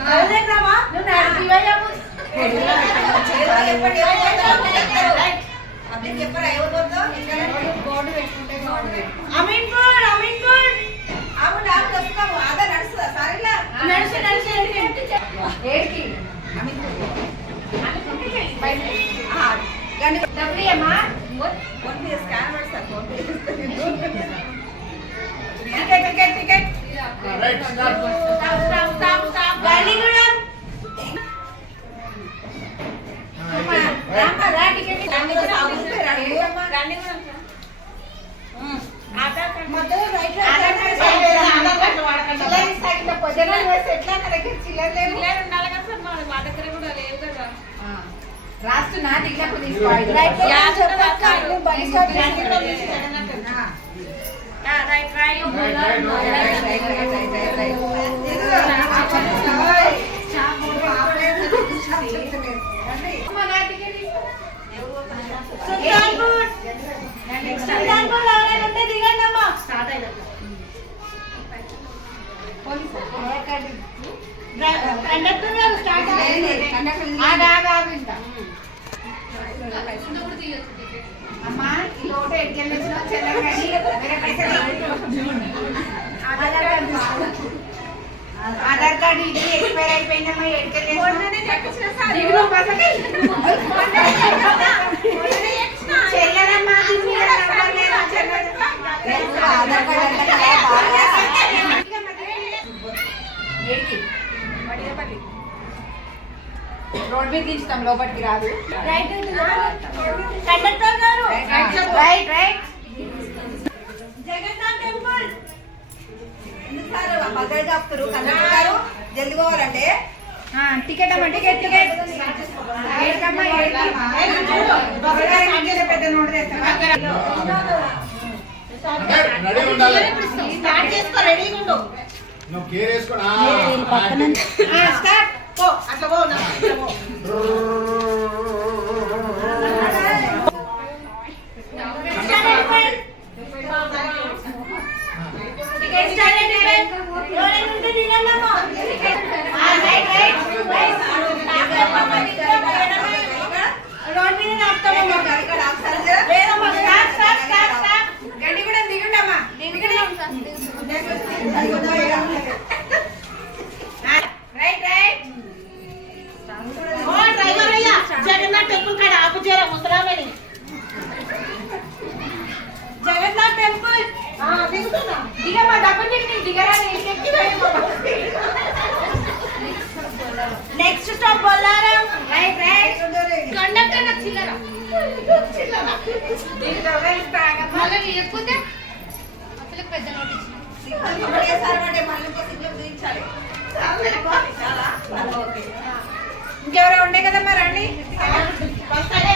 Ticket, ticket, ticket. Right start కూడా తీసుకెళ్ళను. ఆ. ఆ, right right right, right, conductor గారు స్టార్ట్ అమ్మా ఈ లోటు ఎట్టుకెళ్ళొచ్చినా ఆధార్ కార్డు ఆధార్ కార్డు ఇది ఎక్స్పైర్ అయిపోయిందమ్మా ఎక్కడ రోడ్ మీద తీస్తాం లోపలికి రాదు. రైట్ కండక్టర్ గారు? Right right Jagannath temple. జల్ది పోవాలంటే టికెట్ అమ్మా టికెట్ టికెట్. ఏడికమ్మా ఏడికి పెద్ద నోటు రెడీ ఉండాలి స్టార్ట్ చేసుకో రెడీగా ఉండు. నువ్వు కేర్ వేసుకోనా స్టార్ట్ పో అట్లా పో నా అట్లా పో next stop Bollaram. Right right conductor నాకు చిల్లర. మళ్ళీ ఎక్కుతే అసలు పెద్ద నోటీస్ ఒకేసారి మళ్ళీ ఇంకో సిగ్నల్ చూపించాలి చాలా ఓకే. ఇంకెవరో ఉండే కదమ్మా రండి వస్తాడే